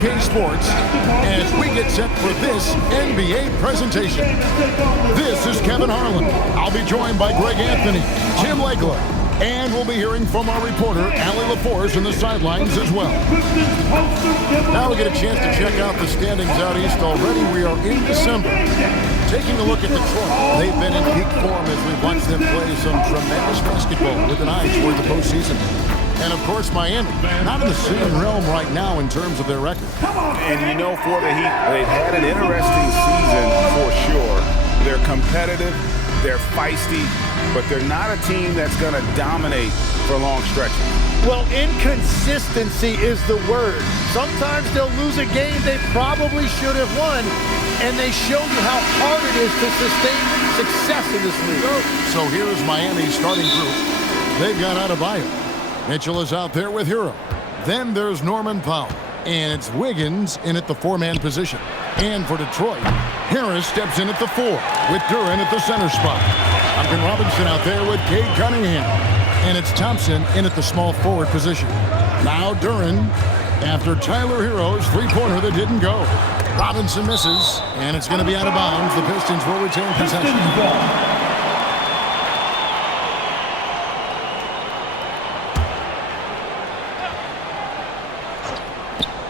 Sports as we get set for this NBA presentation. This is Kevin Harlan. I'll be joined by Greg Anthony, Tim Legler, and we'll be hearing from our reporter, Allie LaForce, in the sidelines as well. Now we get a chance to check out the standings out east already. We are in December. Taking a look at Detroit, they've been in peak form as we've watched them play some tremendous basketball with an eye toward the postseason. And, of course, Miami, not in the same realm right now in terms of their record. And, you know, for the Heat, they've had an interesting season for sure. They're competitive, they're feisty, but they're not a team that's going to dominate for long stretches. Well, inconsistency is the word. Sometimes they'll lose a game they probably should have won, and they show you how hard it is to sustain success in this league. So here's Miami's starting group. They've got Adebayo. Mitchell is out there with Hero. Then there's Norman Powell. And it's Wiggins in at the four-man position. And for Detroit, Harris steps in at the four with Duren at the center spot. Duncan Robinson out there with Cade Cunningham. And it's Thompson in at the small forward position. Now Duren after Tyler Hero's three-pointer that didn't go. Robinson misses, and it's going to be out of bounds. The Pistons will retain possession.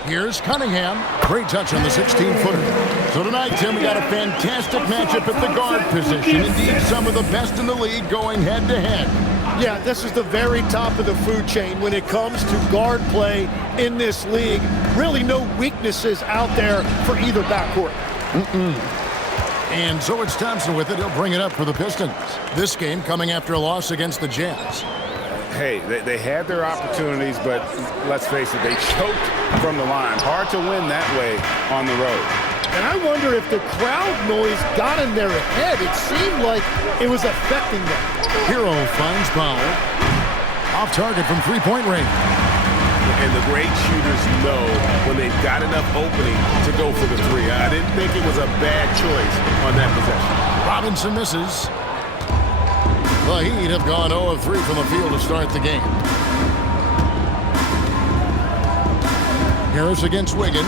Here's Cunningham. Great touch on the 16-footer. So tonight, Tim, we got a fantastic matchup at the guard position. Indeed, some of the best in the league going head-to-head. Yeah, this is the very top of the food chain when it comes to guard play in this league. Really no weaknesses out there for either backcourt. And so it's Thompson with it. He'll bring it up for the Pistons. This game coming after a loss against the Jazz. Hey, they had their opportunities, but let's face it, they choked from the line. Hard to win that way on the road. And I wonder if the crowd noise got in their head. It seemed like it was affecting them. Hero finds Powell. Off target from three-point range. And the great shooters know when they've got enough opening to go for the three. I didn't think it was a bad choice on that possession. Robinson misses. The Heat have gone 0 of 3 from the field to start the game. Harris against Wiggins.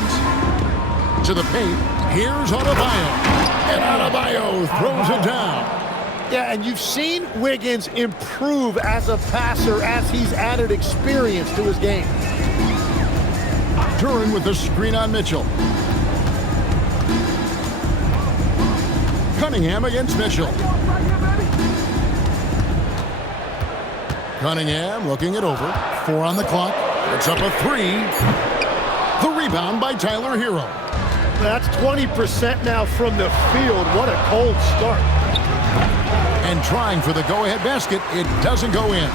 To the paint. Here's Adebayo. And Adebayo throws it down. Yeah, and you've seen Wiggins improve as a passer as he's added experience to his game. Duren with the screen on Mitchell. Cunningham against Mitchell. Cunningham looking it over. 4 on the clock. It's up a 3. The rebound by Tyler Hero. That's 20% now from the field. What a cold start. And trying for the go-ahead basket. It doesn't go in.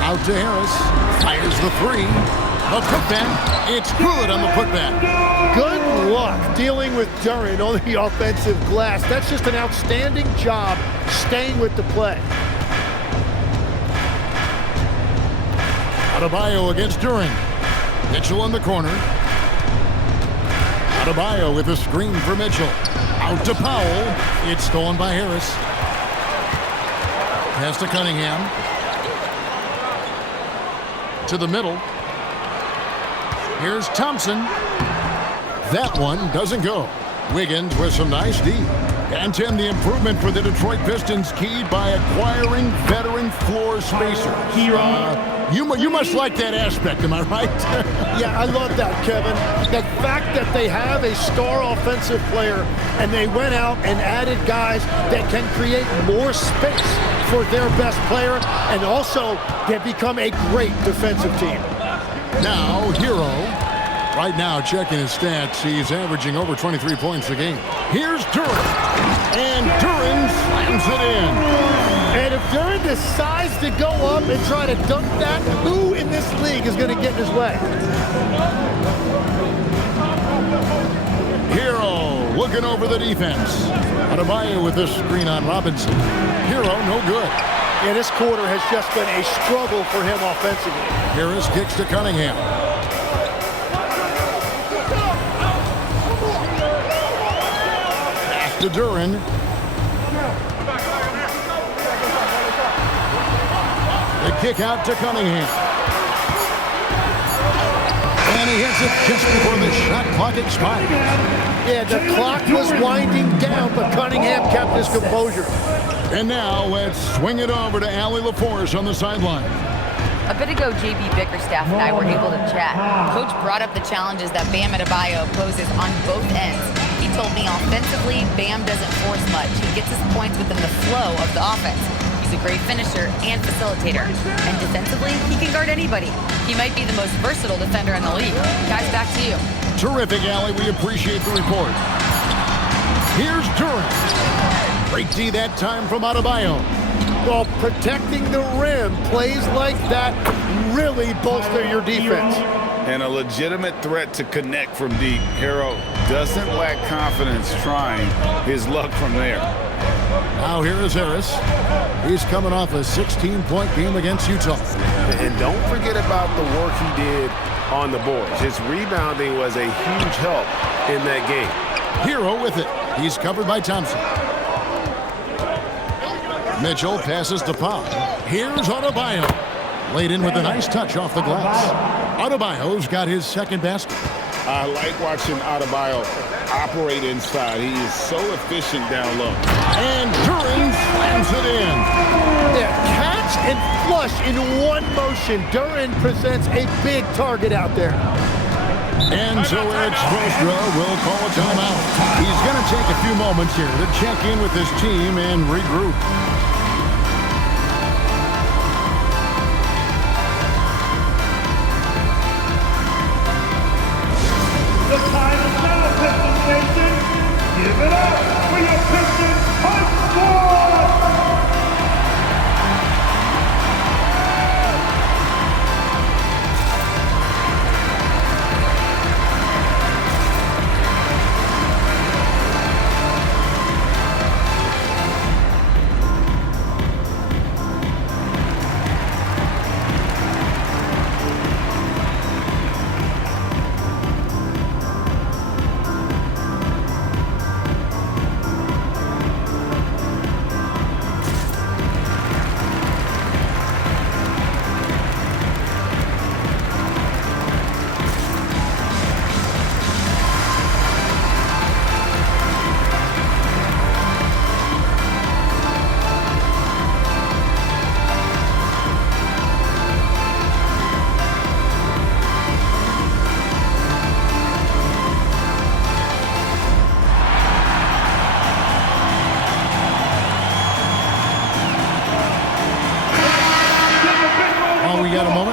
Out to Harris. Fires the 3. The putback. It's good on the putback. Good luck dealing with Duren on the offensive glass. That's just an outstanding job staying with the play. Adebayo against Duren. Mitchell in the corner. Adebayo with a screen for Mitchell. Out to Powell. It's stolen by Harris. Pass to Cunningham. To the middle. Here's Thompson. That one doesn't go. Wiggins with some nice D. And Tim, the improvement for the Detroit Pistons keyed by acquiring veteran floor spacer. You must like that aspect, am I right? Yeah, I love that, Kevin. The fact that they have a star offensive player and they went out and added guys that can create more space for their best player and also can become a great defensive team. Now, Hero. Right now, checking his stats, he's averaging over 23 points a game. Here's Duren. And Duren slams it in. And if Duren decides to go up and try to dunk that, who in this league is going to get in his way? Hero looking over the defense. Adebayo with this screen on Robinson. Hero, no good. Yeah, this quarter has just been a struggle for him offensively. Harris kicks to Cunningham. Back to Duren. The kick out to Cunningham. And he hits it just before the shot clock expires. Yeah, the clock was winding down, but Cunningham kept his composure. And now let's swing it over to Allie LaForce on the sideline. A bit ago, JB Bickerstaff and I were able to chat. Coach brought up the challenges that Bam Adebayo poses on both ends. He told me offensively, Bam doesn't force much. He gets his points within the flow of the offense. He's a great finisher and facilitator. And defensively, he can guard anybody. He might be the most versatile defender in the league. Guys, back to you. Terrific, Allie. We appreciate the report. Here's Durant. Great D that time from Adebayo. Well, protecting the rim, plays like that really bolster your defense. And a legitimate threat to connect from deep. Harrell doesn't lack confidence trying his luck from there. Now here is Harris. He's coming off a 16-point game against Utah. And don't forget about the work he did on the boards. His rebounding was a huge help in that game. Hero with it. He's covered by Thompson. Mitchell passes to Pop. Here's Adebayo. Laid in with a nice touch off the glass. Adebayo's got his second basket. I like watching Adebayo operate inside. He is so efficient down low. And Durant slams it in. Yeah, catch and flush in one motion. Durant presents a big target out there. And so Eric Spoelstra will call a timeout. He's going to take a few moments here to check in with his team and regroup. The time is now, Pistons Nation. Give it up for your Pistons High Squad!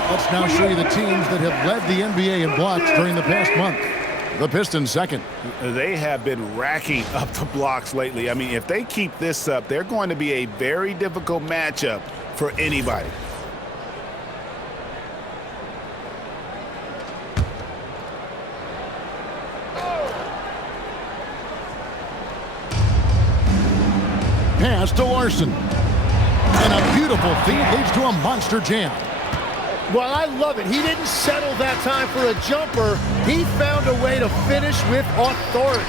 Let's now show you the teams that have led the NBA in blocks during the past month. The Pistons second. They have been racking up the blocks lately. I mean, if they keep this up, they're going to be a very difficult matchup for anybody. Pass to Larson. And a beautiful feed leads to a monster jam. Well, I love it. He didn't settle that time for a jumper. He found a way to finish with authority.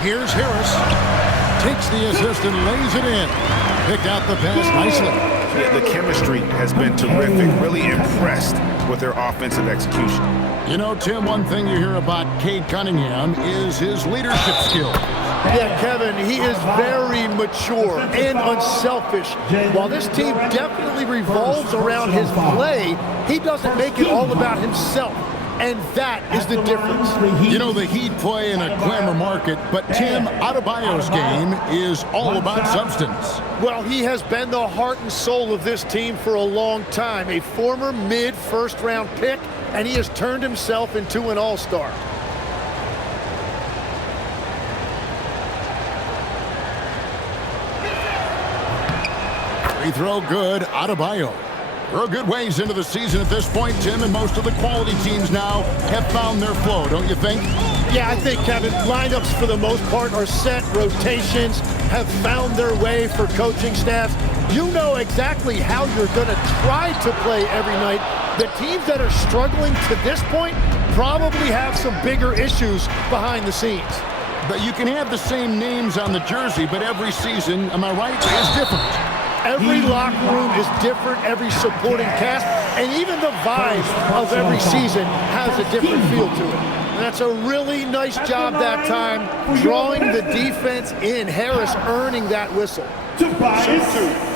Here's Harris. Takes the assist and lays it in. Picked out the pass nicely. Yeah, the chemistry has been terrific. Really impressed with their offensive execution. You know, Tim, one thing you hear about Cade Cunningham is his leadership skills. Yeah, Kevin, he is very mature and unselfish. While this team definitely revolves around his play, he doesn't make it all about himself. And that is the difference. You know, the Heat play in a glamour market, but Tim, Adebayo's game is all about substance. Well, he has been the heart and soul of this team for a long time. A former mid-first-round pick, and he has turned himself into an all-star. Free throw good, Adebayo. We're a good ways into the season at this point, Tim, and most of the quality teams now have found their flow, don't you think? Yeah, I think, Kevin, lineups for the most part are set. Rotations have found their way for coaching staffs. You know exactly how you're going to try to play every night. The teams that are struggling to this point probably have some bigger issues behind the scenes. But you can have the same names on the jersey, but every season, am I right, is different. Every locker room is different, every supporting cast, and even the vibe of every season has a different feel to it. And that's a really nice job that time, drawing the defense in. Harris earning that whistle. Tobias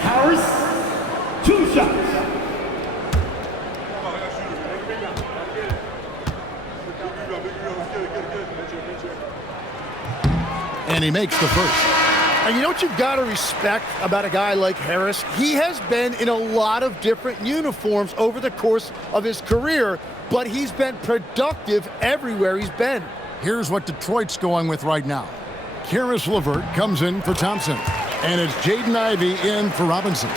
Harris, 2 shots. And he makes the first. And you know what you've got to respect about a guy like Harris? He has been in a lot of different uniforms over the course of his career, but he's been productive everywhere he's been. Here's what Detroit's going with right now. Karis LeVert comes in for Thompson, and it's Jaden Ivey in for Robinson.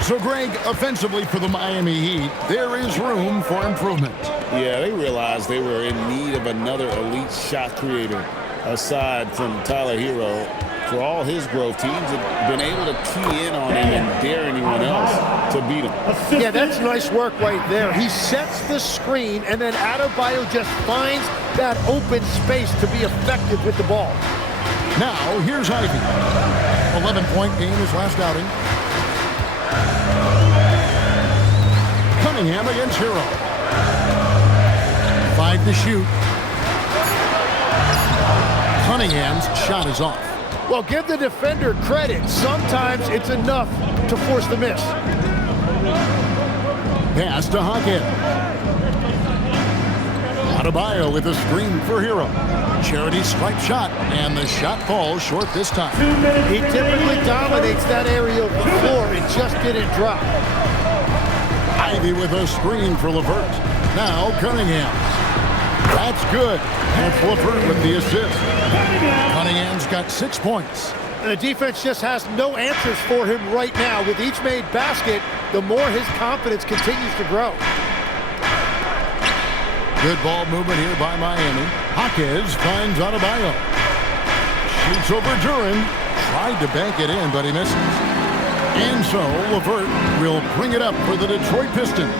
So, Greg, offensively for the Miami Heat, there is room for improvement. Yeah, they realized they were in need of another elite shot creator aside from Tyler Hero. For all his growth, teams have been able to key in on him and dare anyone else to beat him. Yeah, that's nice work right there. He sets the screen, and then Adebayo just finds that open space to be effective with the ball. Now, here's Ivey. 11-point game his last outing. Cunningham against Hero. 5 to shoot. Cunningham's shot is off. Well, give the defender credit. Sometimes it's enough to force the miss. Pass to Hawkins. Adebayo with a screen for Hero. Charity stripe shot, and the shot falls short this time. He typically dominates that area of the floor. It just didn't drop. Ivey with a screen for LeVert. Now Cunningham. That's good. And it's LeVert with the assist. Cunningham's got 6 points. And the defense just has no answers for him right now. With each made basket, the more his confidence continues to grow. Good ball movement here by Miami. Hawkins finds Adebayo. Shoots over Duran. Tried to bank it in, but he misses. And so LeVert will bring it up for the Detroit Pistons.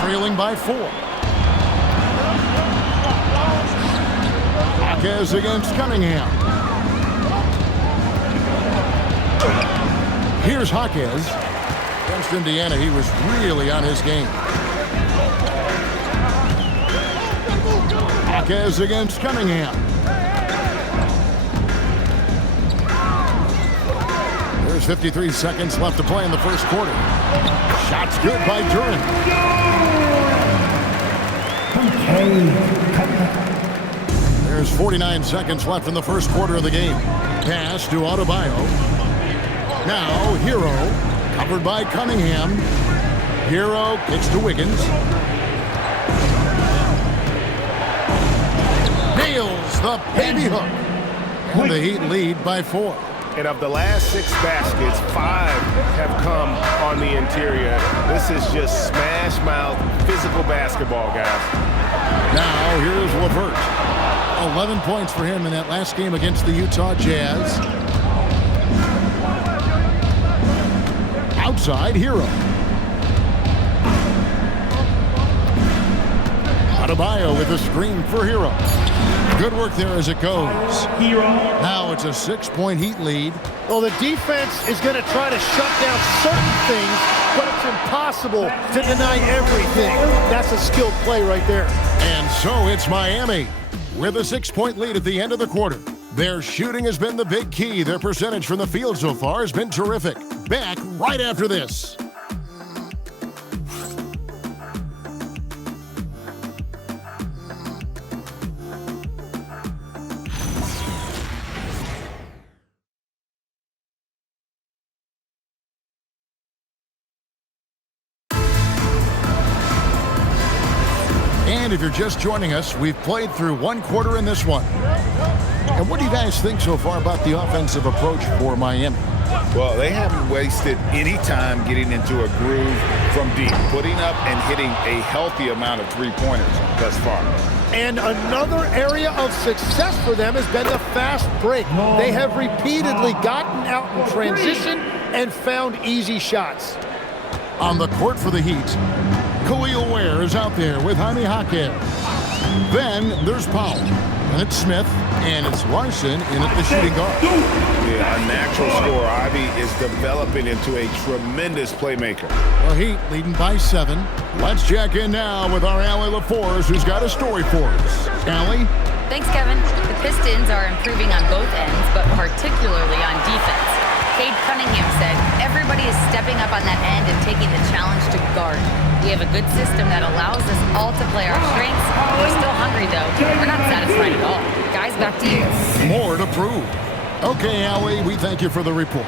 Trailing by 4. Hawkins against Cunningham. Here's Hawkins. Against Indiana, he was really on his game. Hawkins against Cunningham. There's 53 seconds left to play in the first quarter. Shots good by Duran. There's 49 seconds left in the first quarter of the game. Pass to Adebayo. Now Hero, covered by Cunningham. Hero kicks to Wiggins. Nails the baby hook. And the Heat lead by 4. And of the last 6 baskets, 5 have come on the interior. This is just smash mouth, physical basketball, guys. Now here's LeVert. 11 points for him in that last game against the Utah Jazz. Outside, Hero. Adebayo with a screen for Hero. Good work there as it goes. Now it's a 6-point Heat lead. Well, the defense is going to try to shut down certain things, but it's impossible to deny everything. That's a skilled play right there. And so it's Miami with a 6-point lead at the end of the quarter. Their shooting has been the big key. Their percentage from the field so far has been terrific. Back right after this. And if you're just joining us, we've played through 1 quarter in this one. And what do you guys think so far about the offensive approach for Miami? Well, they haven't wasted any time getting into a groove from deep, putting up and hitting a healthy amount of three-pointers thus far. And another area of success for them has been the fast break. They have repeatedly gotten out in transition and found easy shots. On the court for the Heat, Khalil Ware is out there with Jaime Hawkins. Then there's Powell. And it's Smith. And it's Larson in at the shooting guard. Yeah, a natural scorer. Ivy is developing into a tremendous playmaker. The Heat leading by 7. Let's check in now with our Allie LaForce, who's got a story for us. Allie? Thanks, Kevin. The Pistons are improving on both ends, but particularly on defense. Cade Cunningham said, everybody is stepping up on that end and taking the challenge to guard. We have a good system that allows us all to play our strengths. We're still hungry, though. We're not satisfied at all. Guys, back to you. More to prove. Okay, Allie, we thank you for the report.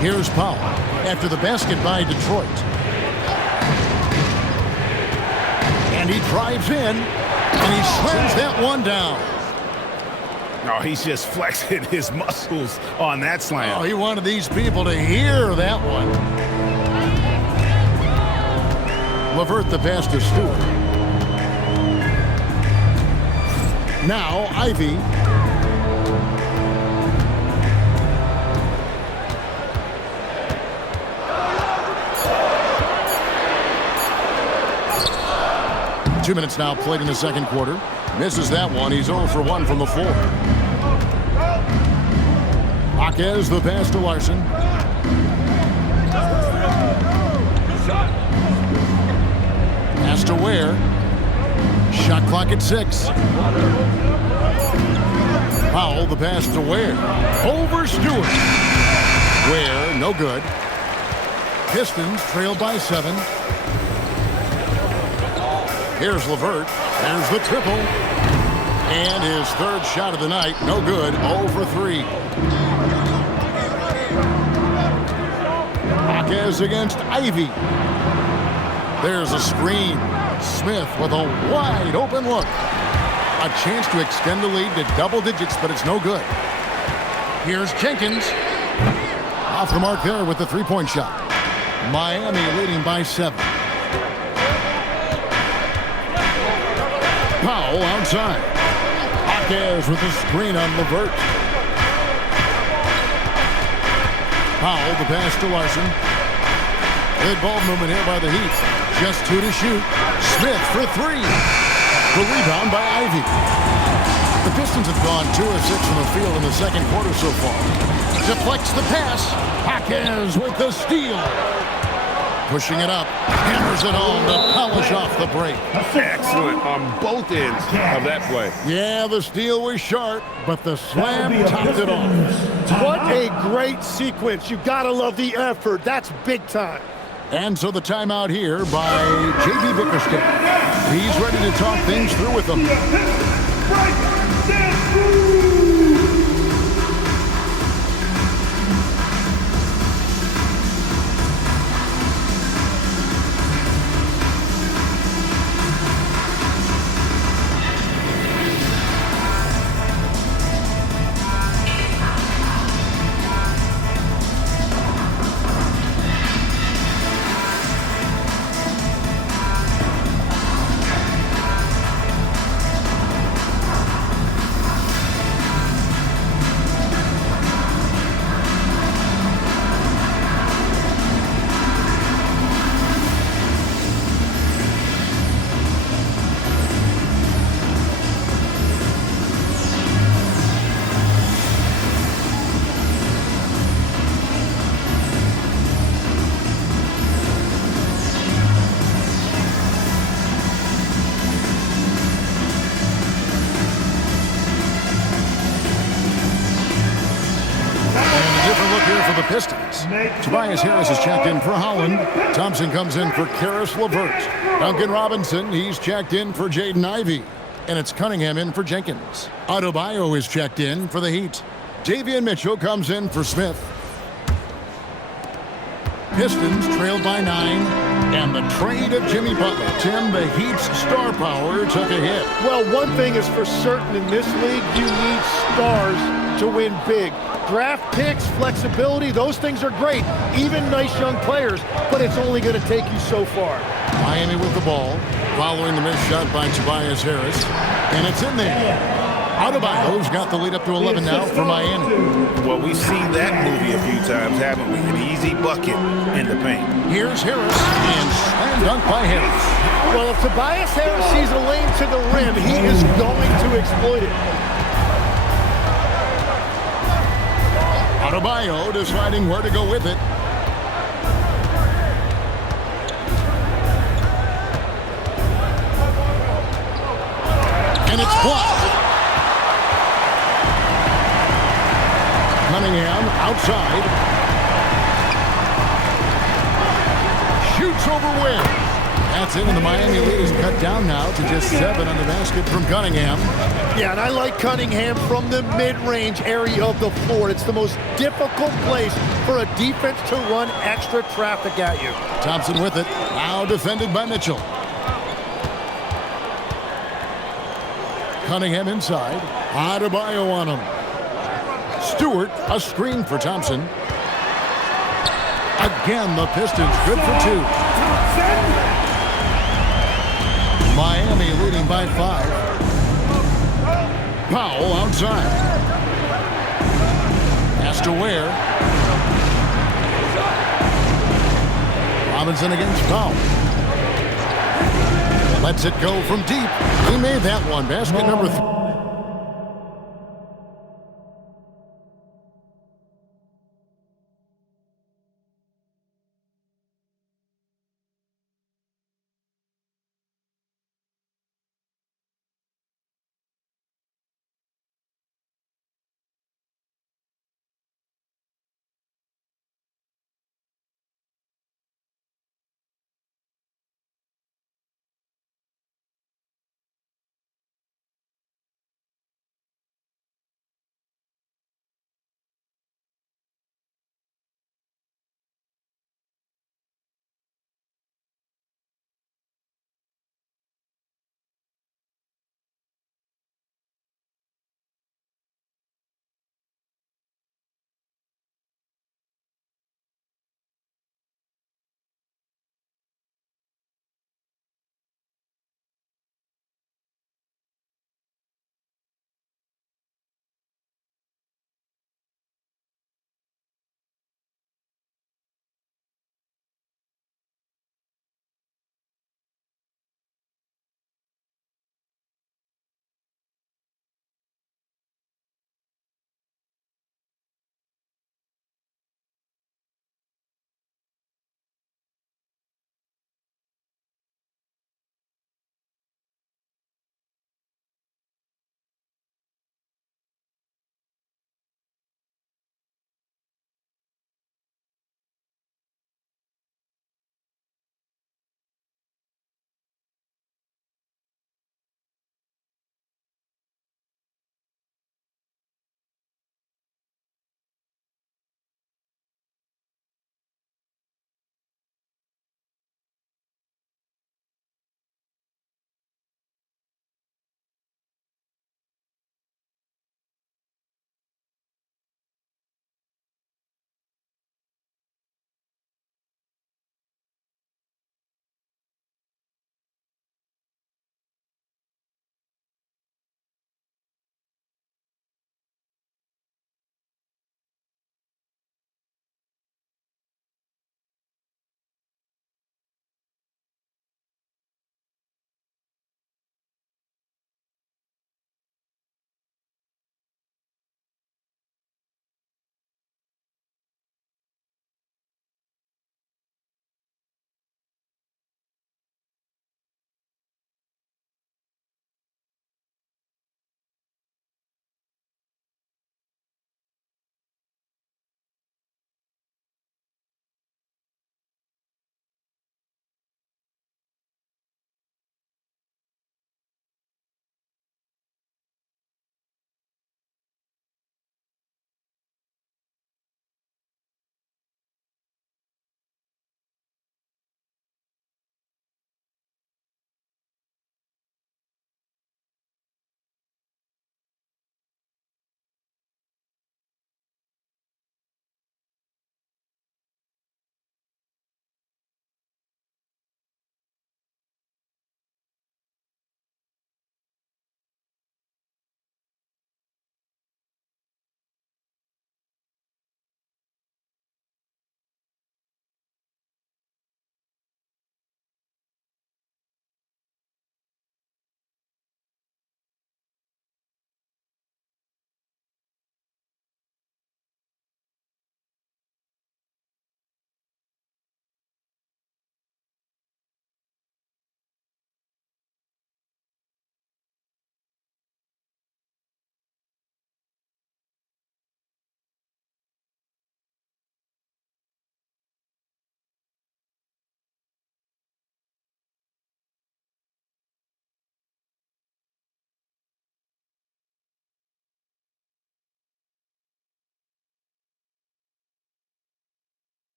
Here's Powell after the basket by Detroit. And he drives in, and he slams that one down. Oh, he's just flexing his muscles on that slam. Oh, he wanted these people to hear that one. LeVert the pass to Stewart. Now, Ivy. Two minutes now played in the second quarter. Misses that one. He's 0 for 1 from the floor. Jaquez the pass to Larson. Pass to Ware. Shot clock at 6. Powell the pass to Ware. Over Stewart. Ware, no good. Pistons trailed by 7. Here's LeVert. There's the triple. And his third shot of the night. No good. 0 for 3. Jaquez against Ivy. There's a screen. Smith with a wide open look. A chance to extend the lead to double digits, but it's no good. Here's Jenkins. Off the mark there with the three-point shot. Miami leading by 7. Powell outside. Jaquez with the screen on LeVert. Powell the pass to Larson. Good ball movement here by the Heat. Just 2 to shoot. Smith for 3. The rebound by Ivy. The Pistons have gone 2 of 6 from the field in the second quarter so far. Deflects the pass. Jaquez with the steal. Pushing it up. Hammers it home to polish off the break. Excellent on both ends of that play. Yeah, the steal was sharp, but the slam topped it off. What a great sequence. You gotta love the effort. That's big time. And so the timeout here by J.B. Bickerstaff. He's ready to talk things through with them. Pistons. Tobias Harris is checked in for Holland. Thompson comes in for Karis LeVert. Duncan Robinson, he's checked in for Jaden Ivey. And it's Cunningham in for Jenkins. Adebayo is checked in for the Heat. Davion Mitchell comes in for Smith. Pistons trailed by 9. And the trade of Jimmy Butler. Tim, the Heat's star power took a hit. Well, one thing is for certain in this league, you need stars to win big. Draft picks, flexibility, those things are great. Even nice young players, but it's only going to take you so far. Miami with the ball, following the missed shot by Tobias Harris. And it's in there. Adebayo's got the lead up to 11 now for Miami. Well, we've seen that movie a few times, haven't we? An easy bucket in the paint. Here's Harris, and slam dunk by Harris. Well, if Tobias Harris sees a lane to the rim, he is going to exploit it. Adebayo deciding where to go with it. And it's blocked. Cunningham outside. Shoots over Wynn. That's it, and the Miami lead is cut down now to just 7 on the basket from Cunningham. Yeah, and I like Cunningham from the mid-range area of the floor. It's the most difficult place for a defense to run extra traffic at you. Thompson with it. Now defended by Mitchell. Cunningham inside. Adebayo on him. Stewart, a screen for Thompson. Again, the Pistons good for 2. Miami leading by 5. Powell outside. Pass to Ware. Robinson against Powell. Lets it go from deep. He made that one. Basket number 3.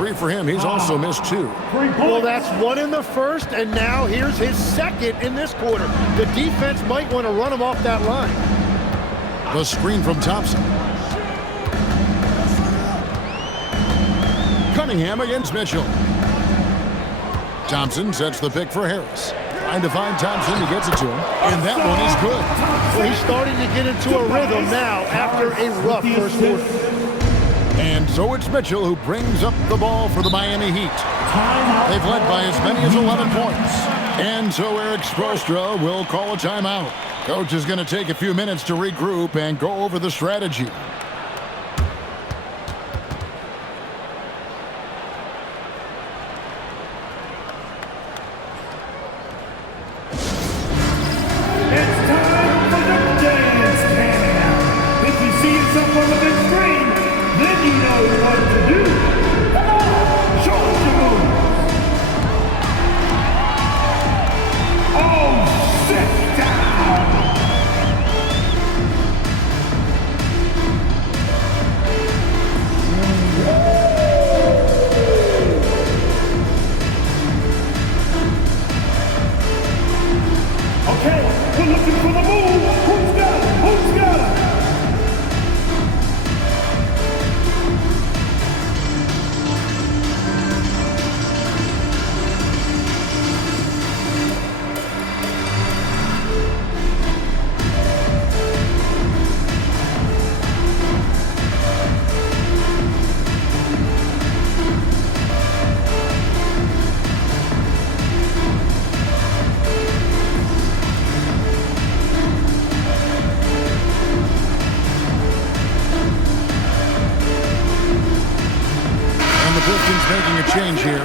3 for him. He's also missed 2. Well, that's 1 in the first, and now here's his 2nd in this quarter. The defense might want to run him off that line. The screen from Thompson. Cunningham against Mitchell. Thompson sets the pick for Harris. Trying to find Thompson. He gets it to him. And that one is good. Well, he's starting to get into a rhythm now after a rough first quarter. And so it's Mitchell who brings up the ball for the Miami Heat. They've led by as many as 11 points. And so Eric Spoelstra will call a timeout. Coach is going to take a few minutes to regroup and go over the strategy. It's time for the dance cam. If you see yourself on the big screen, then you know what to do. Come on, show us your moves. Oh, sit down. Okay, we're looking for the move. Who's got it? Who's got it? Pistons making a change here.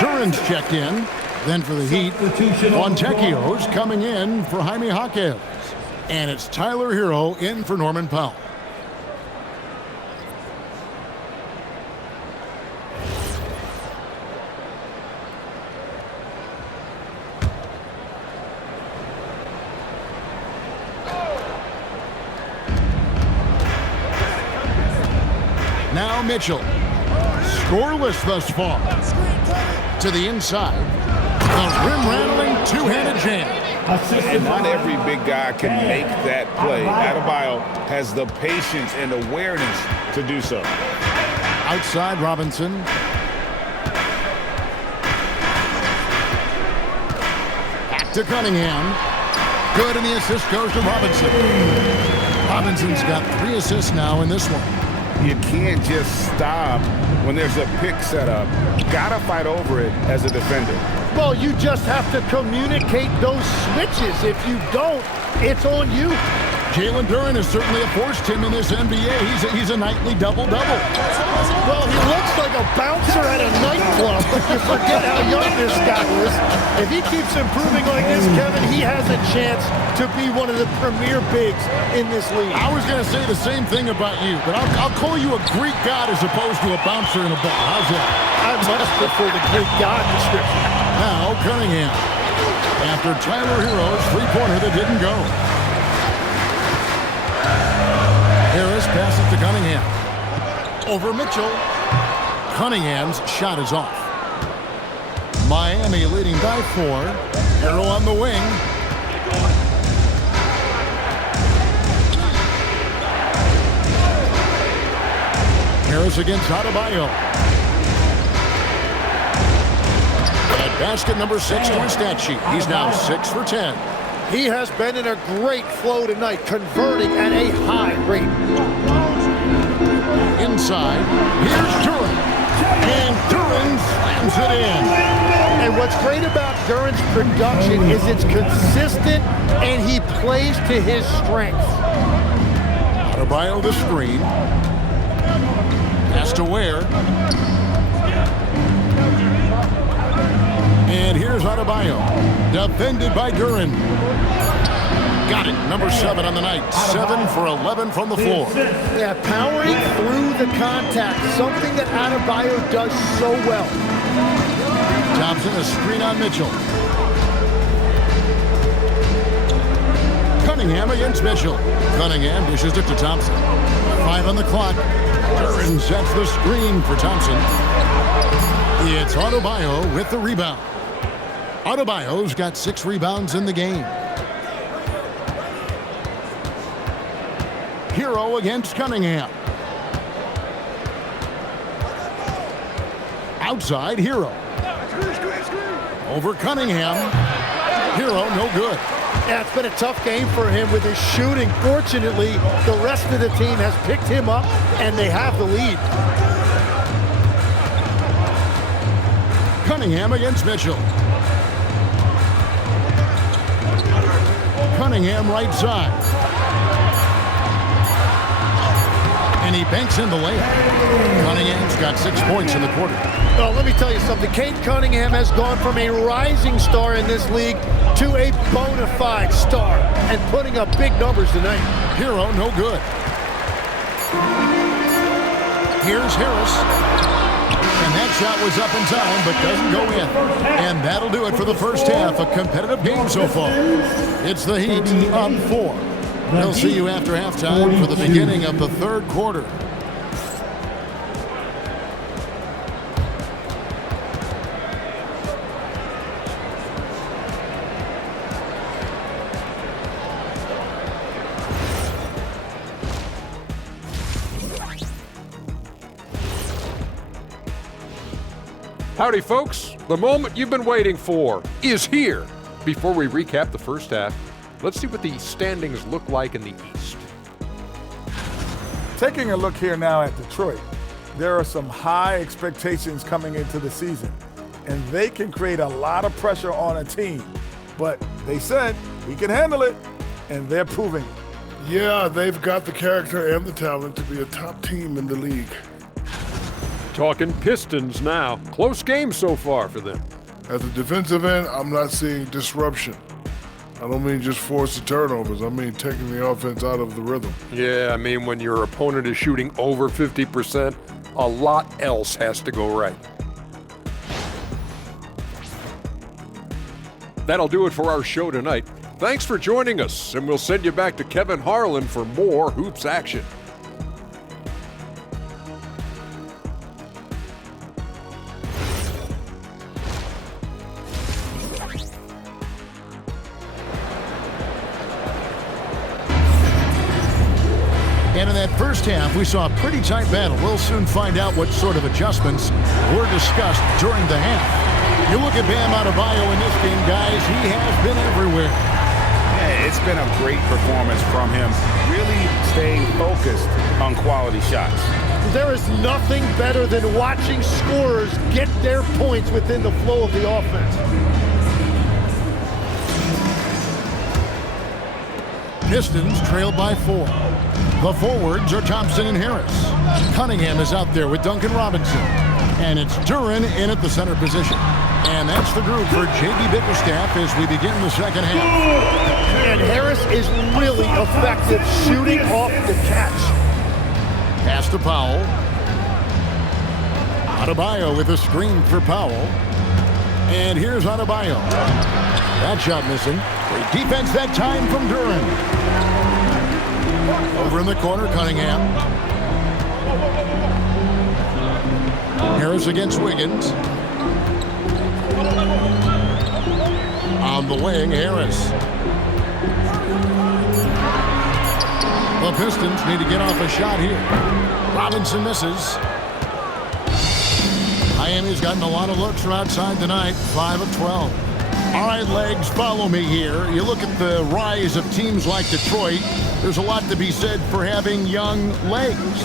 Duran's checked in. Then for the Heat, Fontecchio's coming in for Jaime Jaquez. And it's Tyler Hero in for Norman Powell. Now Mitchell. Scoreless thus far. To the inside. The rim-rattling two-handed jam. And not every big guy can make that play. Adebayo has the patience and awareness to do so. Outside Robinson. Back to Cunningham. Good, and the assist goes to Robinson. Robinson's got 3 assists now in this one. You can't just stop when there's a pick set up. Gotta fight over it as a defender. Well, you just have to communicate those switches. If you don't, it's on you. Jalen Duren has certainly forced him in this NBA. He's a nightly double-double. Well, he looks like a bouncer at a nightclub, but you forget how young this guy is. If he keeps improving like this, Kevin, he has a chance to be one of the premier bigs in this league. I was going to say the same thing about you, but I'll call you a Greek god as opposed to a bouncer in a bar. How's that? I much prefer the Greek god description. Now Cunningham. After Tyler Hero's three-pointer that didn't go. Harris passes to Cunningham. Over Mitchell. Cunningham's shot is off. Miami leading by 4. Hero on the wing. Harris against Adebayo. At basket number 6 on his stat sheet. He's now 6 for 10. He has been in a great flow tonight, converting at a high rate. Inside, here's Duren. And Duren slams it in. And what's great about Duren's production is it's consistent and he plays to his strengths. Adebayo the screen. Pass to Ware. And here's Adebayo. Defended by Duren. Got it. Number 7 on the night. 7 for 11 from the floor. Yeah, powering through the contact. Something that Adebayo does so well. Thompson, a screen on Mitchell. Cunningham against Mitchell. Cunningham dishes it to Thompson. 5 on the clock. Duran sets the screen for Thompson. It's Adebayo with the rebound. Adebayo's got 6 rebounds in the game. Hero against Cunningham. Outside, Hero. Over Cunningham. Hero, no good. Yeah, it's been a tough game for him with his shooting. Fortunately, the rest of the team has picked him up, and they have the lead. Cunningham against Mitchell. Cunningham right side. And he banks in the layup. Cunningham's got 6 points in the quarter. Well, let me tell you something. Cade Cunningham has gone from a rising star in this league to a bona fide star and putting up big numbers tonight. Hero, no good. Here's Harris. And that shot was up in time, but doesn't go in. And that'll do it for the first half. A competitive game so far. It's the Heat up 4. We'll see you after halftime for the beginning of the third quarter. Howdy, folks. The moment you've been waiting for is here. Before we recap the first half, let's see what the standings look like in the East. Taking a look here now at Detroit, there are some high expectations coming into the season, and they can create a lot of pressure on a team. But they said, we can handle it, and they're proving it. Yeah, they've got the character and the talent to be a top team in the league. Talking Pistons now. Close game so far for them. At the defensive end, I'm not seeing disruption. I don't mean just force the turnovers. I mean taking the offense out of the rhythm. Yeah, I mean when your opponent is shooting over 50%, a lot else has to go right. That'll do it for our show tonight. Thanks for joining us, and we'll send you back to Kevin Harlan for more hoops action. And in that first half, we saw a pretty tight battle. We'll soon find out what sort of adjustments were discussed during the half. You look at Bam Adebayo in this game, guys, he has been everywhere. Yeah, it's been a great performance from him, really staying focused on quality shots. There is nothing better than watching scorers get their points within the flow of the offense. Pistons trailed by 4. The forwards are Thompson and Harris. Cunningham is out there with Duncan Robinson. And it's Duran in at the center position. And that's the group for J.B. Bickerstaff as we begin the second half. And Harris is really effective shooting off the catch. Pass to Powell. Adebayo with a screen for Powell. And here's Adebayo. That shot missing. Great defense that time from Duran. Over in the corner, Cunningham. Harris against Wiggins. On the wing, Harris. The Pistons need to get off a shot here. Robinson misses. Miami's gotten a lot of looks from outside tonight, 5 of 12. All right, legs, follow me here. You look at the rise of teams like Detroit, there's a lot to be said for having young legs.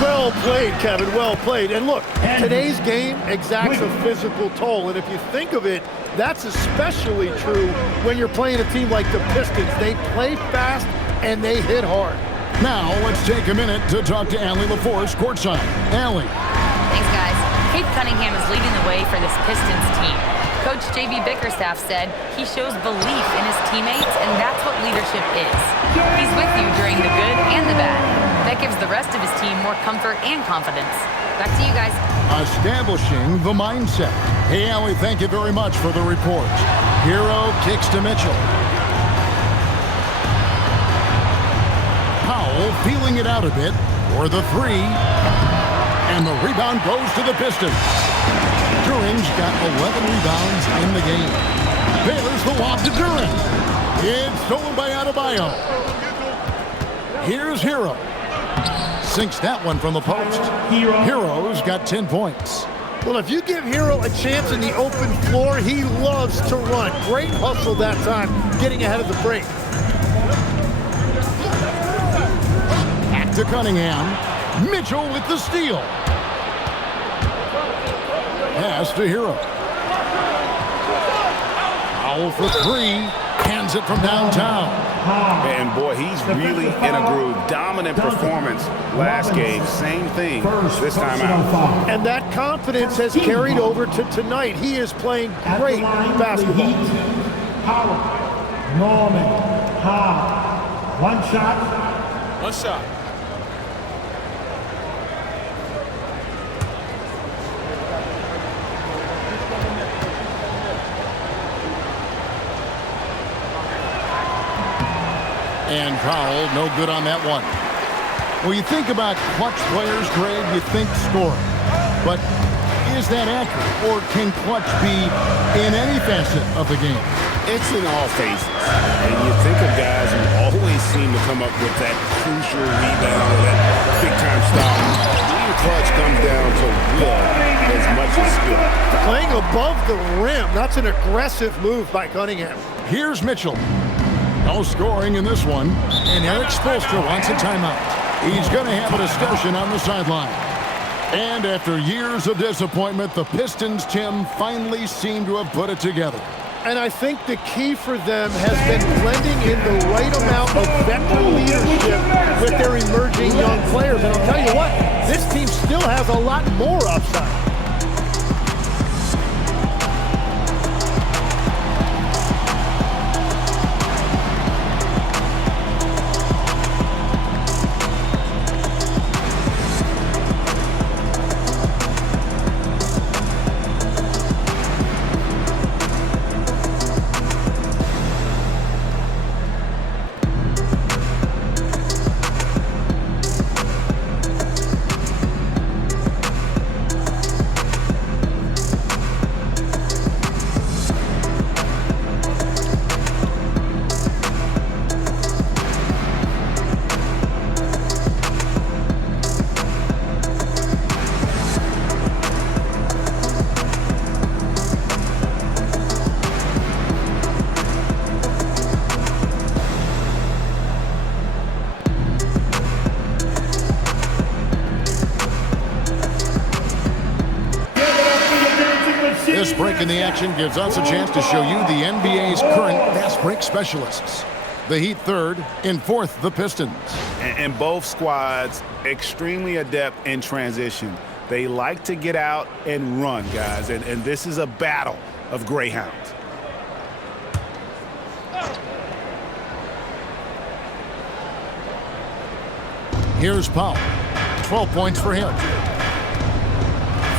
Well played, Kevin, well played. And look, today's game exacts a physical toll. And if you think of it, that's especially true when you're playing a team like the Pistons. They play fast and they hit hard. Now, let's take a minute to talk to Allie LaForce courtside. Allie. Thanks, guys. Cade Cunningham is leading the way for this Pistons team. Coach J.B. Bickerstaff said he shows belief in his teammates, and that's what leadership is. He's with you during the good and the bad. That gives the rest of his team more comfort and confidence. Back to you guys. Establishing the mindset. Hey, Allie, thank you very much for the report. Hero kicks to Mitchell. feeling it out a bit for the three. And the rebound goes to the Pistons. Duran's got 11 rebounds in the game. There's the lob to Duran. It's stolen by Adebayo. Here's Hero. Sinks that one from the post. Hero's got 10 points. Well, if you give Hero a chance in the open floor, he loves to run. Great hustle that time, getting ahead of the break. Back to Cunningham. Mitchell with the steal. Pass to Hero. Foul for three. Hands it from downtown. And boy, he's really in a groove. Dominant performance last game. Same thing this time out. And that confidence has carried over to tonight. He is playing great basketball. Norman Powell. One shot. One shot. And Powell, no good on that one. Well, you think about clutch players, Greg, you think scoring. But is that accurate? Or can clutch be in any facet of the game? It's in all phases. And you think of guys who always seem to come up with that crucial rebound or that big-time stop. Being clutch comes down to will as much as skill. Playing above the rim. That's an aggressive move by Cunningham. Here's Mitchell. No scoring in this one. And Eric Spoelstra wants a timeout. He's going to have a discussion on the sideline. And after years of disappointment, the Pistons, Tim, finally seem to have put it together. And I think the key for them has been blending in the right amount of veteran leadership with their emerging young players. And I'll tell you what, this team still has a lot more upside. This break in the action gives us a chance to show you the NBA's current fast break specialists. The Heat third, in fourth, the Pistons. And both squads extremely adept in transition. They like to get out and run, guys, and this is a battle of greyhounds. Here's Powell. 12 points for him.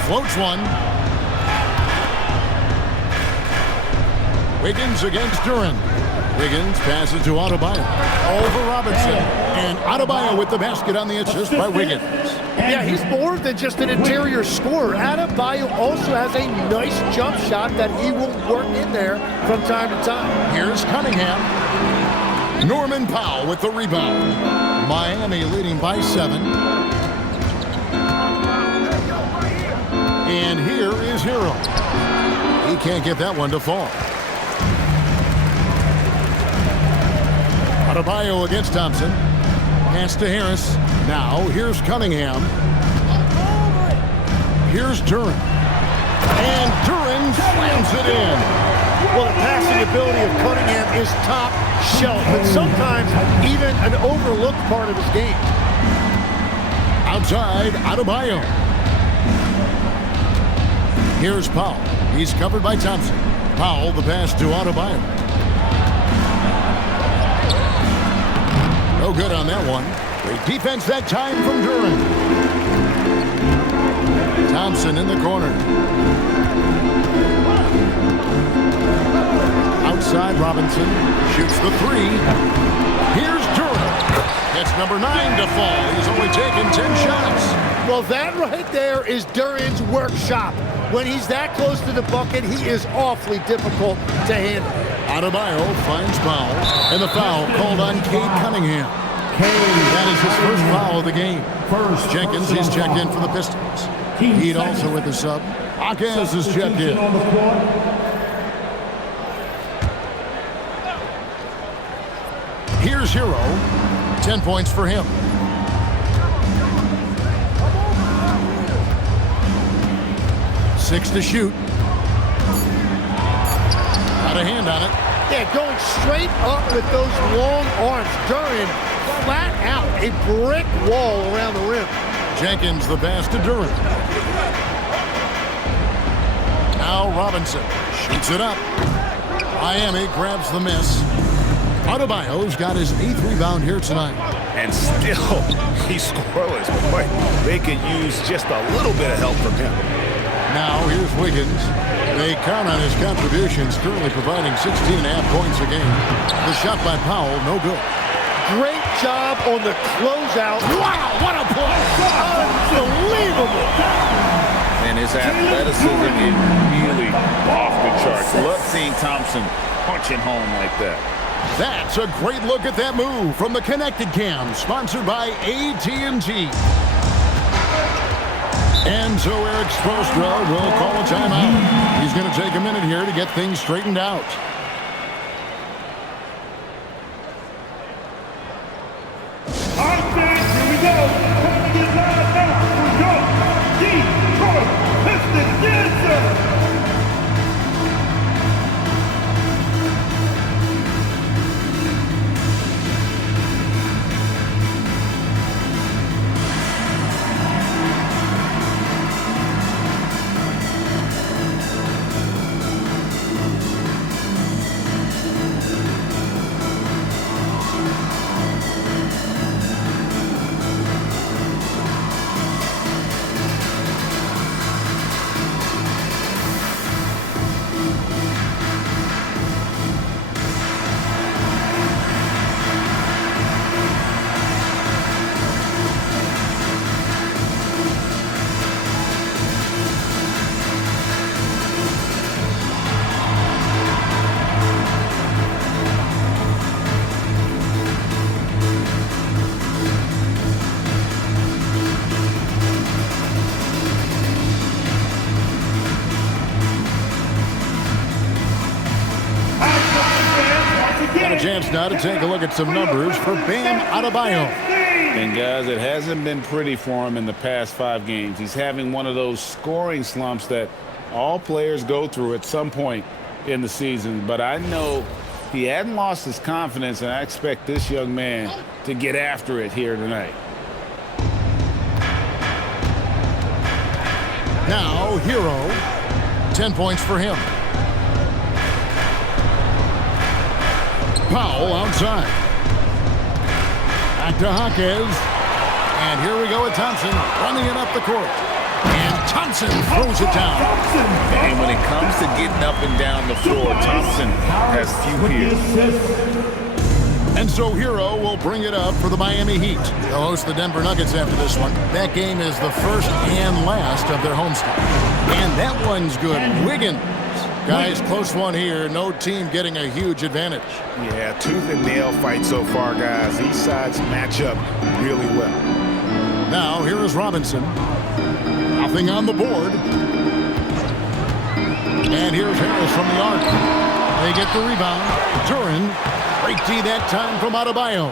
Floats one. Wiggins against Duran. Wiggins passes to Adebayo. Over Robinson. And Adebayo with the basket on the assist by Wiggins. Yeah, he's more than just an interior scorer. Adebayo also has a nice jump shot that he will work in there from time to time. Here's Cunningham. Norman Powell with the rebound. Miami leading by 7. And here is Hero. He can't get that one to fall. Adebayo against Thompson. Pass to Harris. Now here's Cunningham. Here's Duran. And Duran slams it in. Well, the passing ability of Cunningham is top shelf, but sometimes even an overlooked part of his game. Outside, Adebayo. Here's Powell. He's covered by Thompson. Powell, the pass to Adebayo. No good on that one. Great defense that time from Duran. Thompson in the corner. Outside, Robinson shoots the 3. Here's Duran. Gets number 9 to fall. He's only taken 10 shots. Well, that right there is Duran's workshop. When he's that close to the bucket, he is awfully difficult to handle. Adebayo finds Powell, and the foul called on Cade Cunningham. That is his first foul of the game. Jenkins is checked in for the Pistons. Heat also with the sub. Akez is checked in. Here's Hero. 10 points for him. Six to shoot. Got a hand on it. Yeah, going straight up with those long arms. Duran flat out a brick wall around the rim. Jenkins the pass to Duran. Now Robinson shoots it up. Miami grabs the miss. Adebayo's got his 8th rebound here tonight. And still, he's scoreless. Boy, they could use just a little bit of help from him. Now here's Wiggins. They count on his contributions, currently providing 16.5 points a game. The shot by Powell, no good. Great job on the closeout. Wow, what a play! Unbelievable! And his athleticism is really off the charts. Love seeing Thompson punching home like that. That's a great look at that move from the Connected Cam, sponsored by AT&T. And so Eric Spoelstra will call a timeout. He's going to take a minute here to get things straightened out. Here we go. Time to get live now for your Detroit Pistons. Yes, sir. Chance now to take a look at some numbers for Bam Adebayo. And guys, it hasn't been pretty for him in the past 5 games. He's having one of those scoring slumps that all players go through at some point in the season. But I know he hadn't lost his confidence, and I expect this young man to get after it here tonight. Now, Hero, 10 points for him. Powell outside. Back to Akez. And here we go with Thompson running it up the court. And Thompson throws it down. And when it comes to getting up and down the floor, Thompson has few peers. And so Hero will bring it up for the Miami Heat. They'll host the Denver Nuggets after this one. That game is the first and last of their homestand. And that one's good. Wiggins. Guys, close one here. No team getting a huge advantage. Yeah, tooth and nail fight so far, guys. These sides match up really well. Now, here is Robinson. Nothing on the board. And here's Harris from the arc. They get the rebound. Duran, great D that time from Adebayo.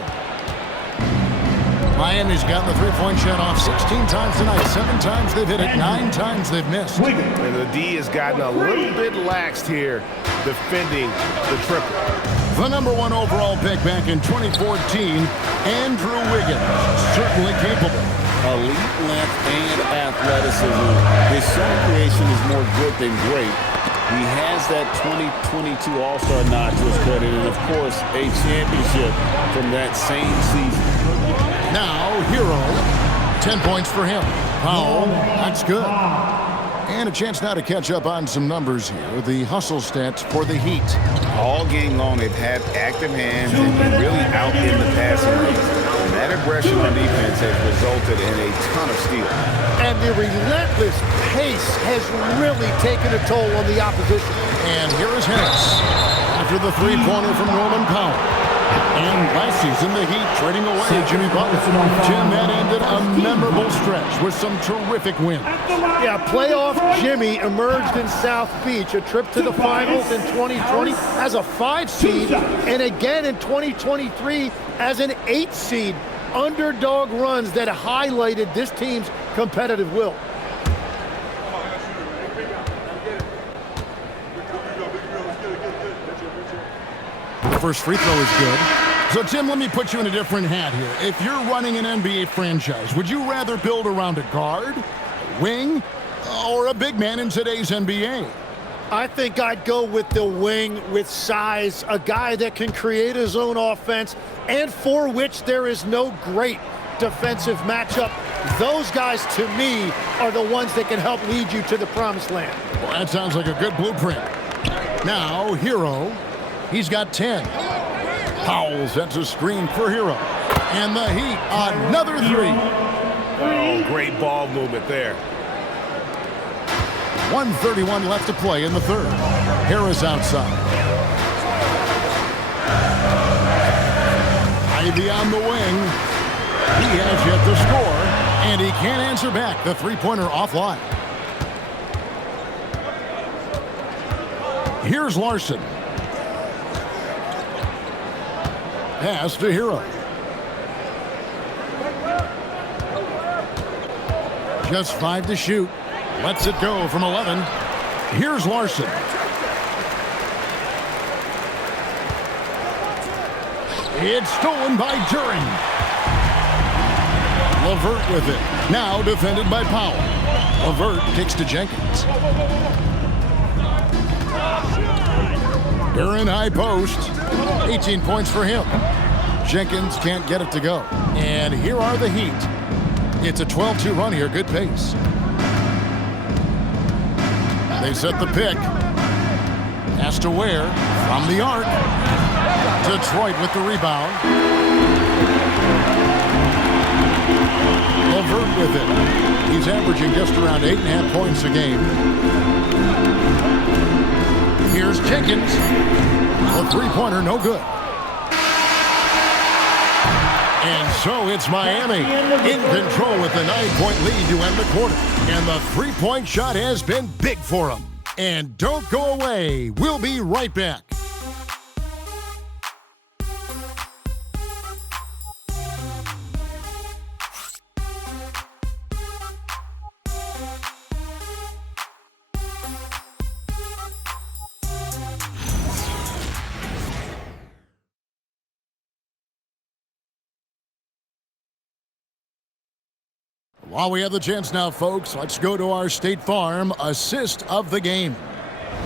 Miami's gotten the three-point shot off 16 times tonight. 7 times they've hit it. 9 times they've missed. And the D has gotten a little bit laxed here defending the triple. The #1 overall pick back in 2014, Andrew Wiggins, certainly capable. Elite length and athleticism. His shot creation is more good than great. He has that 2022 All-Star nod to his credit, and of course, a championship from that same season. Now, Hero, 10 points for him. Powell, that's good. And a chance now to catch up on some numbers here. The hustle stats for the Heat. All game long, they've had active hands and been really out in the passing lanes. Matter aggression on defense has resulted in a ton of steals. And the relentless pace has really taken a toll on the opposition. And here is Harris after the three-pointer from Norman Powell. And last season, the Heat trading away Jimmy Butler. Jim, that ended a memorable stretch with some terrific wins. Yeah, playoff Jimmy emerged in South Beach, a trip to the finals in 2020 as a 5 seed, and again in 2023 as an 8 seed. Underdog runs that highlighted this team's competitive will. First free throw is good. So, Tim, let me put you in a different hat here. If you're running an NBA franchise, would you rather build around a guard, a wing, or a big man in today's NBA? I think I'd go with the wing with size, a guy that can create his own offense and for which there is no great defensive matchup. Those guys, to me, are the ones that can help lead you to the promised land. Well, that sounds like a good blueprint. Now, Hero. He's got 10. Powell sets a screen for Hero. And the Heat, another 3. Oh, great ball movement there. 1:31 left to play in the third. Harris outside. Ivy on the wing. He has yet to score, and he can't answer back. The three-pointer offline. Here's Larson. Pass to Hero. Just 5 to shoot. Lets it go from 11. Here's Larson. It's stolen by Duren. LeVert with it. Now defended by Powell. LeVert kicks to Jenkins. Duren high post. 18 points for him. Jenkins can't get it to go. And here are the Heat. It's a 12-2 run here. Good pace. They set the pick. Pass to Ware from the arc. Detroit with the rebound. LeVert with it. He's averaging just around 8.5 points a game. Here's Jenkins. A three-pointer, no good. And so it's Miami in control with the 9-point lead to end the quarter. And the three-point shot has been big for them. And don't go away. We'll be right back. While we have the chance now, folks, let's go to our State Farm assist of the game.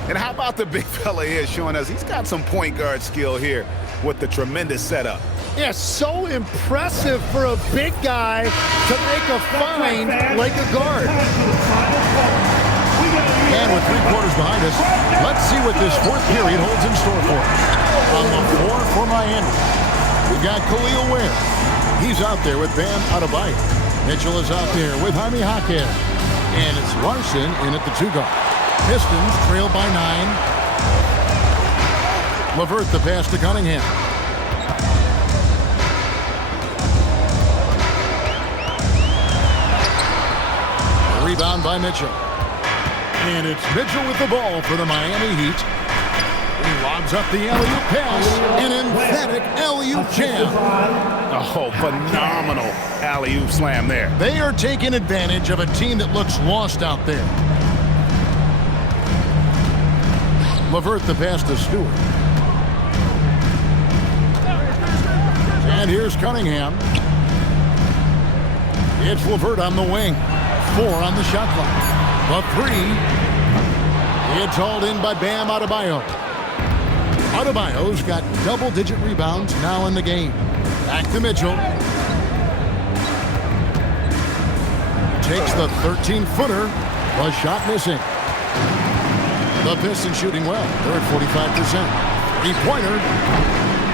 And how about the big fella here showing us he's got some point guard skill here with the tremendous setup. Yeah, so impressive for a big guy to make a find like a guard. And with 3 quarters behind us, let's see what this fourth period holds in store for us. On the floor for Miami, we've got Khalil Ware. He's out there with Bam Adebayo. Mitchell is out there with Jaime Jaquez. And it's Larson in at the 2-guard. Pistons trail by 9. LeVert the pass to Cunningham. Rebound by Mitchell. And it's Mitchell with the ball for the Miami Heat. He lobs up the alley-oop pass. An emphatic alley-oop jam. Oh, phenomenal alley-oop slam there. They are taking advantage of a team that looks lost out there. LeVert the pass to Stewart. And here's Cunningham. It's LeVert on the wing. 4 on the shot clock. The 3. It's hauled in by Bam Adebayo. Adebayo's got double-digit rebounds now in the game. Back to Mitchell. Takes the 13-footer. The shot missing. The Pistons shooting well. They're at 45%. 3-pointer.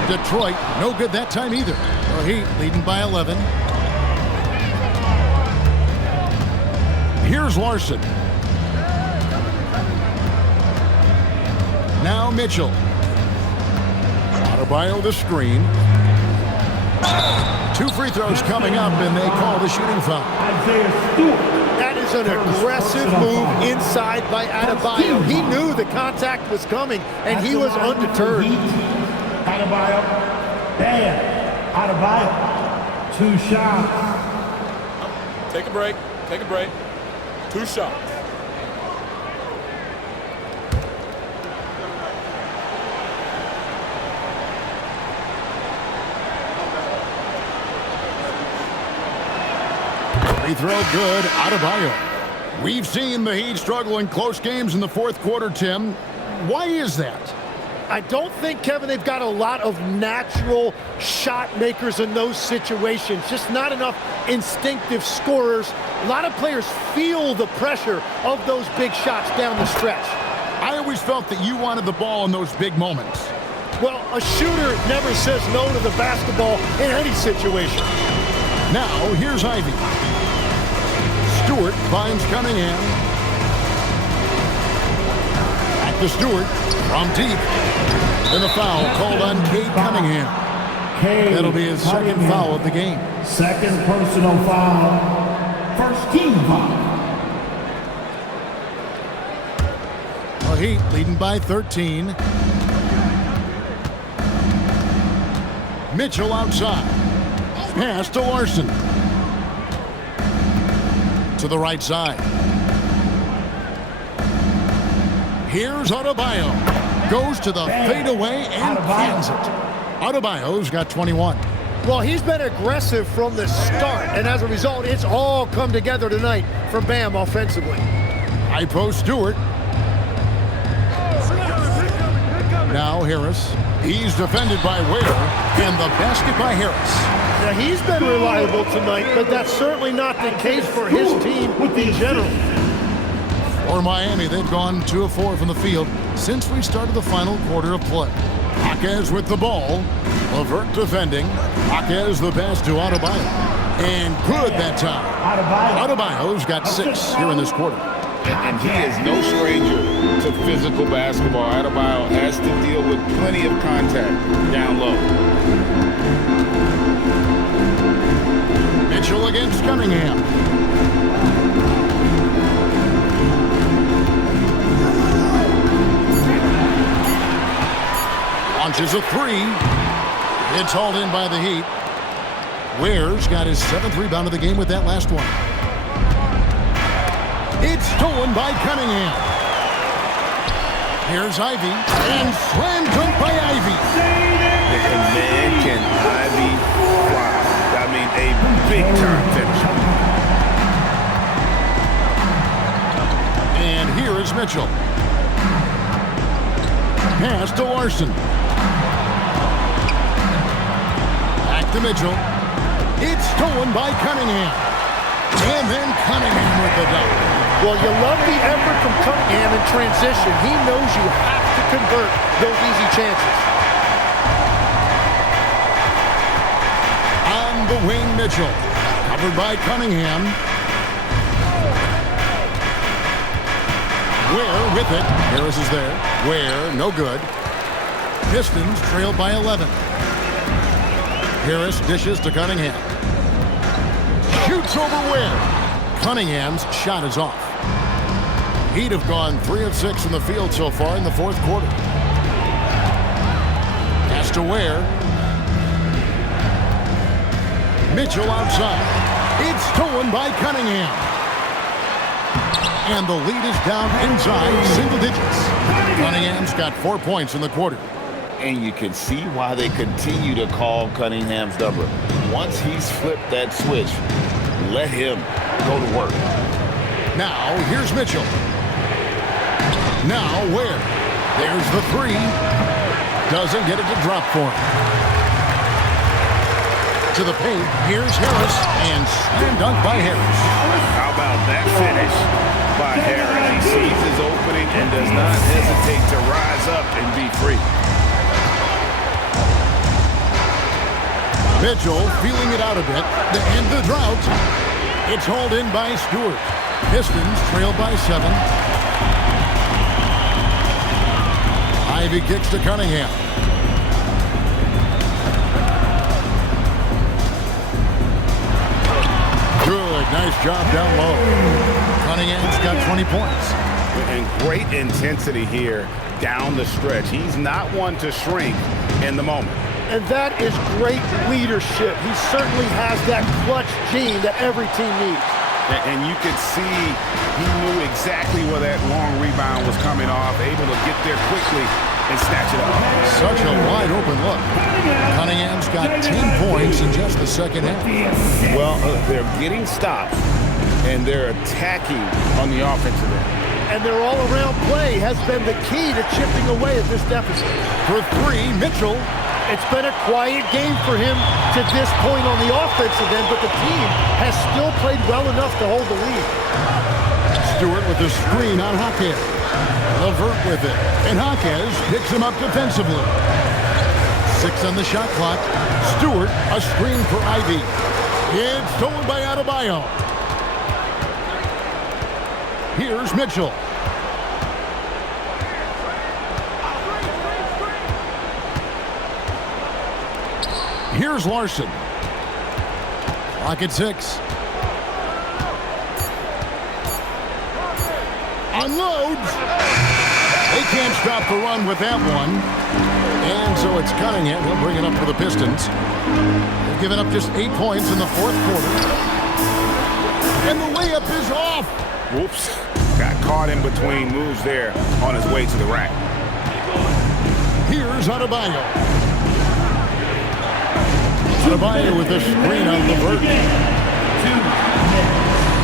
Detroit, no good that time either. The Heat leading by 11. Here's Larson. Now Mitchell. Adebayo the screen. 2 free throws coming up, and they call the shooting foul. That is an aggressive move inside by Adebayo. He knew the contact was coming, and he was undeterred. Adebayo, Bam, Adebayo, 2 shots. Take a break. Take a break. 2 shots. Free throw good, Adebayo. We've seen the Heat struggle in close games in the fourth quarter, Tim. Why is that? I don't think, Kevin, they've got a lot of natural shot makers in those situations. Just not enough instinctive scorers. A lot of players feel the pressure of those big shots down the stretch. I always felt that you wanted the ball in those big moments. Well, a shooter never says no to the basketball in any situation. Now, here's Ivy. Stewart finds Cunningham. Back to Stewart from deep. And the foul called on Cade Cunningham. That'll be his second foul of the game. Second personal foul. First team foul. The Heat leading by 13. Mitchell outside. Pass to Larson. To the right side. Here's Adebayo. Goes to the fadeaway and cans it. Adebayo's got 21. Well, he's been aggressive from the start, and as a result, it's all come together tonight for Bam offensively. High post Stewart. Now Harris. He's defended by Ware, and the basket by Harris. Now, he's been reliable tonight, but that's certainly not the case for his team in general. For Miami, they've gone 2 of 4 from the field since we started the final quarter of play. Jaquez with the ball. LeVert defending. Jaquez the pass to Adebayo. And good that time. Adebayo's got 6 here in this quarter. And he is no stranger to physical basketball. Adebayo has to deal with plenty of contact down low. Mitchell against Cunningham. Launches a 3. It's hauled in by the Heat. Ware's got his 7th rebound of the game with that last one. It's stolen by Cunningham. Here's Ivy. And slam dunk by Ivy. And man, can Ivy fly. I mean, a big-time finish. And here is Mitchell. Pass to Larson. Back to Mitchell. It's stolen by Cunningham. And then Cunningham with the dunk. Well, you love the effort from Cunningham in transition. He knows you have to convert those easy chances. On the wing, Mitchell. Covered by Cunningham. Ware with it. Harris is there. Ware, no good. Pistons trailed by 11. Harris dishes to Cunningham. Shoots over Ware. Cunningham's shot is off. Heat have gone 3 of 6 in the field so far in the fourth quarter. Pass to Ware. Mitchell outside. It's stolen by Cunningham. And the lead is down inside single digits. Cunningham's got 4 points in the quarter. And you can see why they continue to call Cunningham's number. Once he's flipped that switch, let him go to work. Now, here's Mitchell. Now, Ware. There's the 3. Doesn't get it to drop for him. To the paint, here's Harris, and slam dunk by Harris. How about that finish by Harris? He sees his opening and does not hesitate to rise up and be free. Mitchell feeling it out a bit to end the drought. It's hauled in by Stewart. Pistons trail by 7. Ivy kicks to Cunningham. Good, nice job down low. Cunningham's got 20 points. And great intensity here down the stretch. He's not one to shrink in the moment. And that is great leadership. He certainly has that clutch gene that every team needs. And you could see he knew exactly where that long rebound was coming off, able to get there quickly and snatch it up. Such a wide open look. Cunningham's got 10 points in just the second half. Well, they're getting stops, and they're attacking on the offensive end. And their all-around play has been the key to chipping away at this deficit. For 3, Mitchell. It's been a quiet game for him to this point on the offensive end, but the team has still played well enough to hold the lead. Stewart with the screen on Jaquez. LeVert with it. And Jaquez picks him up defensively. 6 on the shot clock. Stewart, a screen for Ivy. It's stolen by Adebayo. Here's Mitchell. Here's Larson. Clock at 6. Unloads. They can't stop the run with that one. And so it's Cunningham. He'll bring it up for the Pistons. They've given up just 8 points in the 4th quarter. And the layup is off. Whoops. Got caught in between moves there on his way to the rack. Here's Adebayo. Adebayo with the screen on LeVert.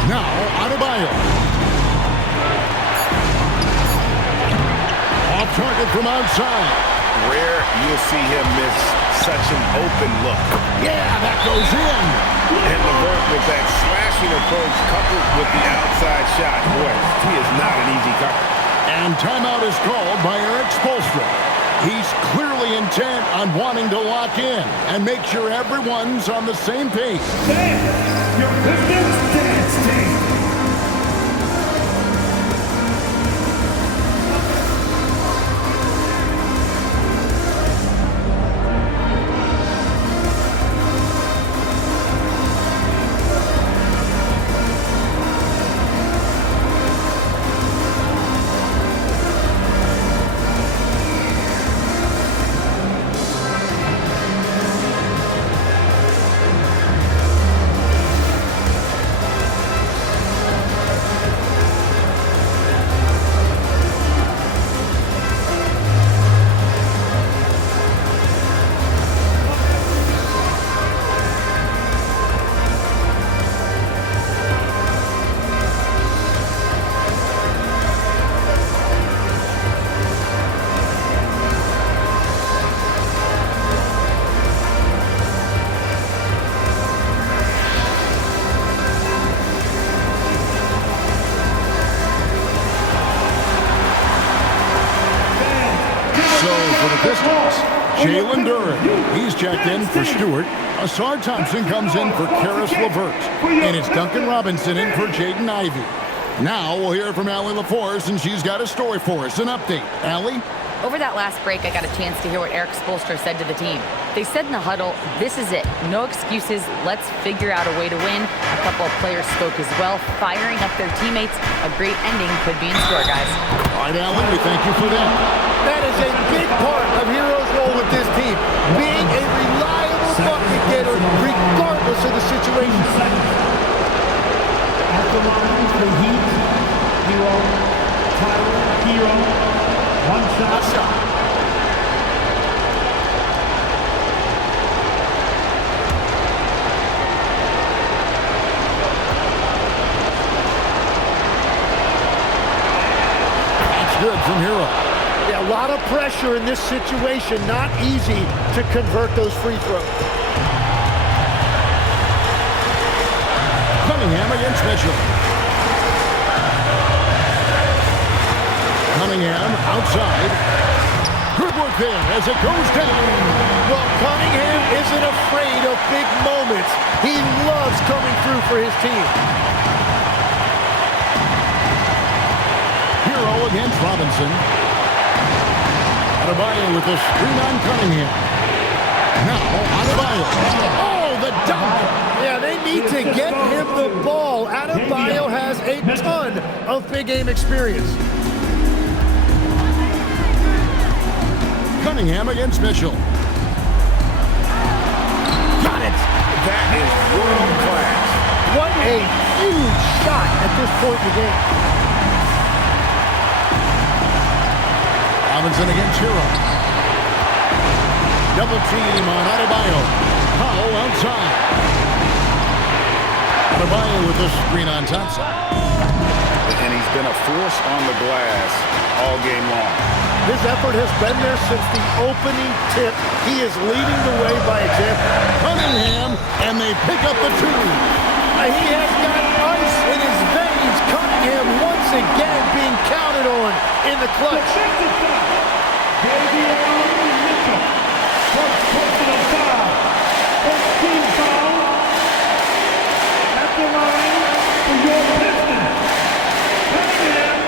Now Adebayo. Off target from outside. Rare you'll see him miss such an open look. Yeah, that goes in. And LeVert with that slashing approach coupled with the outside shot. Boy, he is not an easy cover. And timeout is called by Eric Spoelstra. He's clearly intent on wanting to lock in and make sure everyone's on the same page. Bam! Your Pistons dance team. Jalen Duren, he's checked in for Stewart. Asar Thompson comes in for Karis LeVert. And it's Duncan Robinson in for Jaden Ivey. Now we'll hear from Allie LaForce, and she's got a story for us, an update. Allie? Over that last break, I got a chance to hear what Eric Spoelstra said to the team. They said in the huddle, this is it. No excuses. Let's figure out a way to win. A couple of players spoke as well, firing up their teammates. A great ending could be in store, guys. All right, Allie, we thank you for that. That is a big part of Hero's role with this team, being a reliable bucket getter regardless of the situation. At the line for Heat, Hero, Tyler, Hero, one shot. That's good from Hero. Yeah, a lot of pressure in this situation. Not easy to convert those free throws. Cunningham against Mitchell. Cunningham outside. Good work right there as it goes down. Well, Cunningham isn't afraid of big moments. He loves coming through for his team. Hero against Robinson. Adebayo with the screen on Cunningham. Now, Adebayo. Oh, the dunk! Yeah, they need to get him the ball. Adebayo has a ton of big game experience. Cunningham against Mitchell. Got it! That is world class. What a huge shot at this point in the game. Robinson against Hero. Double team on Adebayo. Powell outside. Adebayo with the screen on Thompson. And he's been a force on the glass all game long. His effort has been there since the opening tip. He is leading the way by example. Cunningham, and they pick up the two. He has got ice in his veins. Cunningham once again being counted on in the clutch. First personal foul. First team foul. At the line for your Pistons. Cunningham.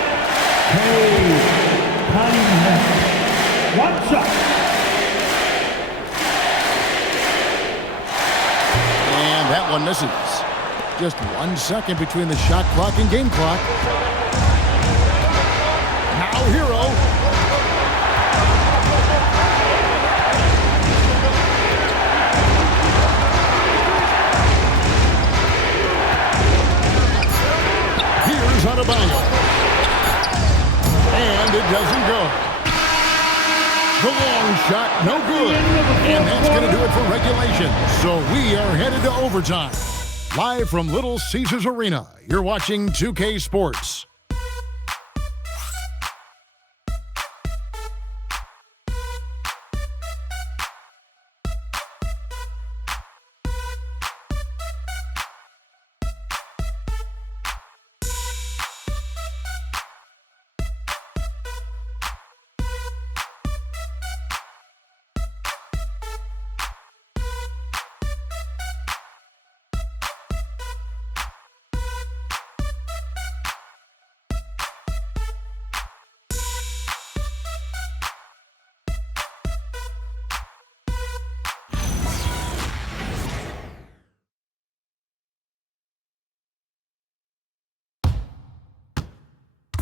Cunningham. One shot. And that one misses. Just 1 second between the shot clock and game clock. Now Hero. Here's Adebayo. And it doesn't go. The long shot, no good. And that's going to do it for regulation. So we are headed to overtime. Live from Little Caesars Arena, you're watching 2K Sports.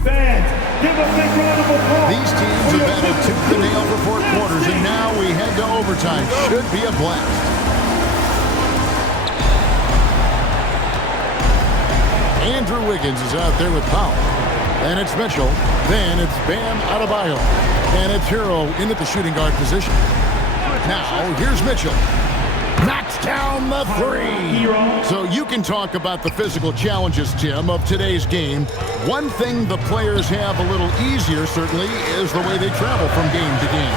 Fans, give a big round of applause. These teams have battled tooth and nail for 4 quarters, and now we head to overtime. Should be a blast. Andrew Wiggins is out there with Powell. Then it's Mitchell. Then it's Bam Adebayo. And it's Hero in at the shooting guard position. Now, here's Mitchell. Knocks down the three. So you can talk about the physical challenges, Tim, of today's game. One thing the players have a little easier, certainly, is the way they travel from game to game.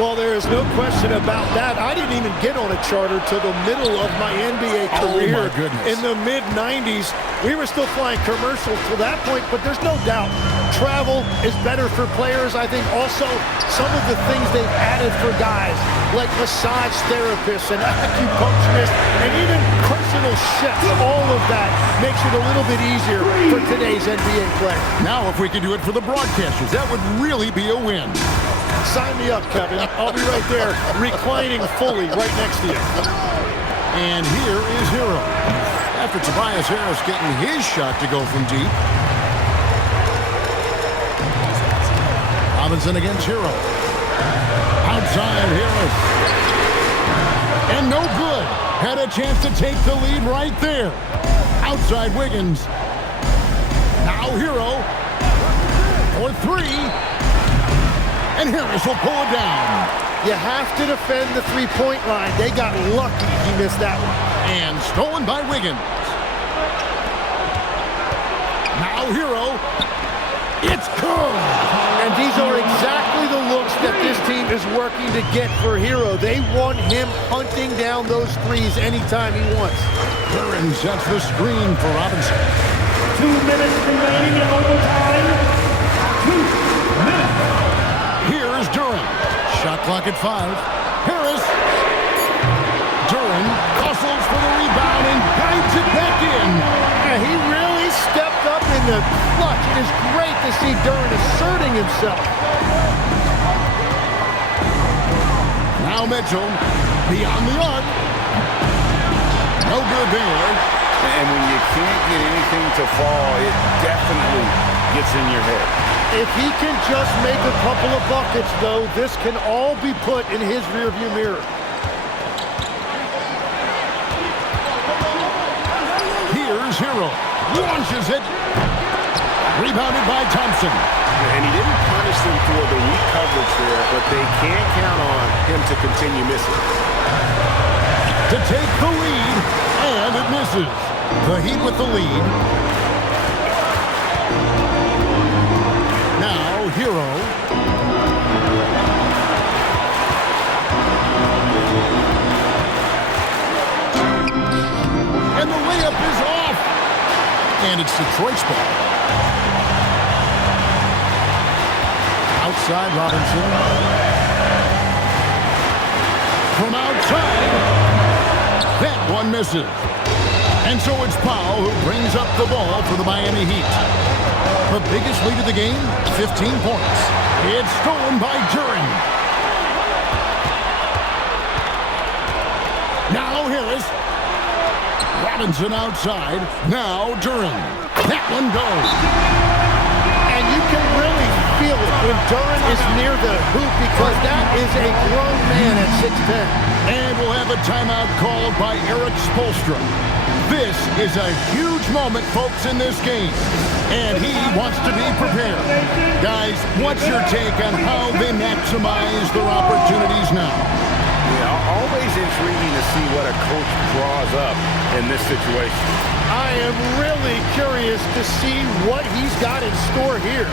Well, there is no question about that. I didn't even get on a charter till the middle of my NBA career. Oh, my goodness. In the mid-90s. We were still flying commercials to that point, but there's no doubt travel is better for players. I think also some of the things they've added for guys, like massage therapists and acupuncturists and even personal chefs, all of that makes it a little bit easier for today's NBA play. Now, if we could do it for the broadcasters, that would really be a win. Sign me up, Kevin. I'll be right there, reclining fully right next to you. And here is Hero. After Tobias Harris getting his shot to go from deep. Robinson against Hero. Outside Harris. And no good. Had a chance to take the lead right there. Outside Wiggins. Now Hero. For three. And Harris will pull it down. You have to defend the three-point line. They got lucky he missed that one. And stolen by Wiggins. Now Hero. It's good. And these are exactly the looks that this team is working to get for Hero. They want him hunting down those threes anytime he wants. Curran sets the screen for Robinson. 2 minutes remaining in overtime. 2 minutes. Here's Durant. Shot clock at 5. Harris. Duran hustles for the rebound and guides it back in. Yeah, he really stepped up in the clutch. It is great to see Duran asserting himself. Now Mitchell, beyond the arc. No good there. And when you can't get anything to fall, it definitely gets in your head. If he can just make a couple of buckets, though, this can all be put in his rearview mirror. Here's Hero. Launches it. Rebounded by Thompson. And he didn't punish them for the weak coverage there, but they can't count on him to continue missing. To take the lead, and it misses. The Heat with the lead. Now, Hero. And the layup is off. And it's Detroit's ball. Outside, Robinson. From outside. That one misses. And so it's Powell who brings up the ball for the Miami Heat. The biggest lead of the game, 15 points. It's stolen by Duran. Now Harris. Robinson outside. Now Duran. That one goes. And you can really feel it when Duran is near the hoop because that is a grown man at 6'10". And we'll have a timeout called by Eric Spoelstra. This is a huge moment, folks, in this game. And he wants to be prepared. Guys, what's your take on how they maximize their opportunities now? Yeah, always intriguing to see what a coach draws up in this situation. I am really curious to see what he's got in store here.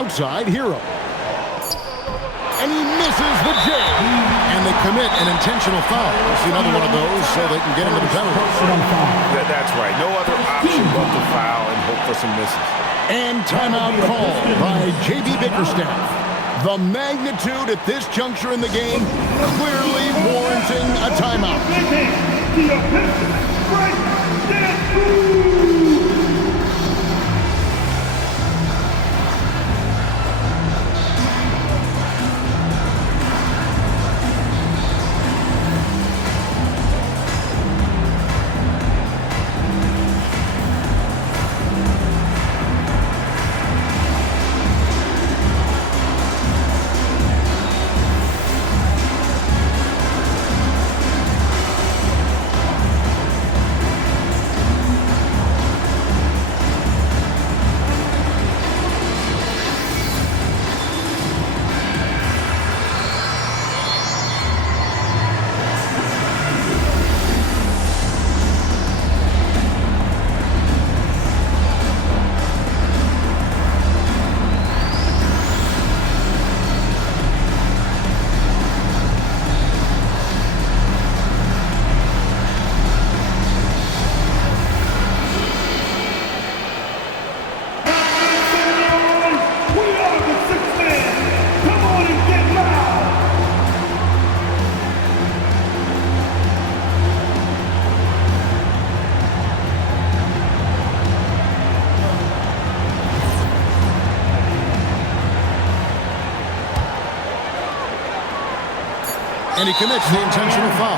Outside, Hero. And he misses the J. And they commit an intentional foul. We'll see another one of those so they can get into the penalty. That's right. No other option but to foul and hope for some misses. And timeout called by J.B. Bickerstaff. The magnitude at this juncture in the game clearly warranting a timeout. And he commits the intentional foul.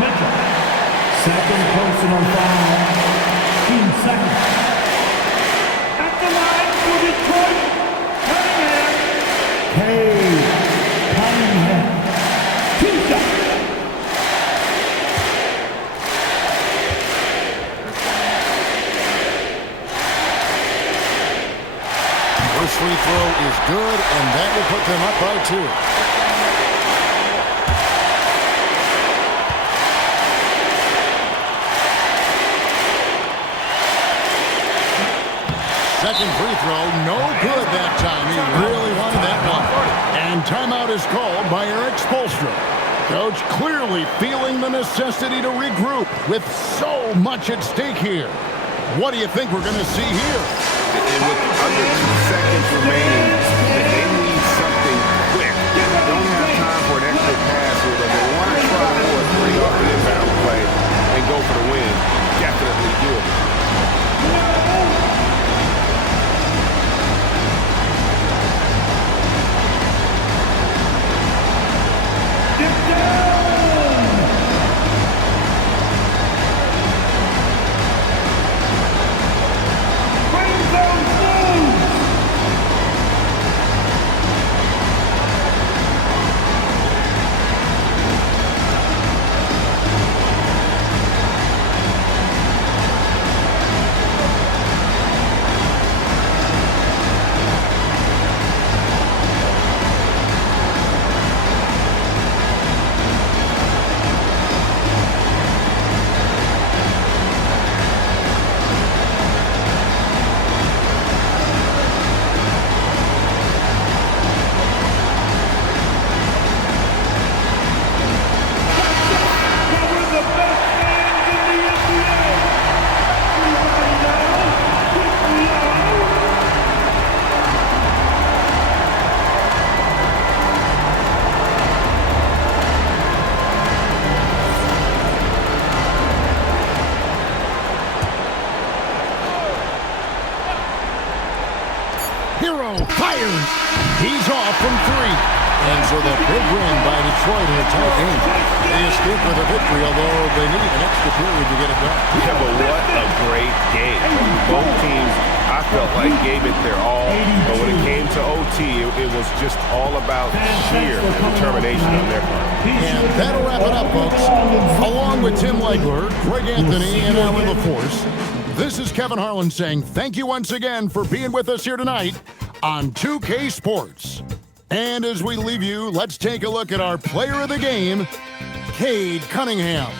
Mitchell. Second personal foul. Team second. At the line for Detroit, Cunningham. Two shots. First free throw is good, and that will put them up by 2. Second free throw, no good that time. He really wanted that one. And timeout is called by Eric Spoelstra. Coach clearly feeling the necessity to regroup with so much at stake here. What do you think we're going to see here? And with under 2 seconds remaining, they need something quick. They don't have time for an extra pass here, but they want to try more to bring off the inbound play and go for the win. Definitely do it. Hero fires. He's off from 3. And so the big win by Detroit in a tight game. They escape with a victory, although they need an extra period to get it done. Yeah, but what a great game. Both teams, I felt like, gave it their all. But when it came to OT, it was just all about sheer determination on their part. And that'll wrap it up, folks. Along with Tim Legler, Greg Anthony, and Alan LaForce, this is Kevin Harlan saying thank you once again for being with us here tonight on 2K Sports. And as we leave you, let's take a look at our player of the game, Cade Cunningham.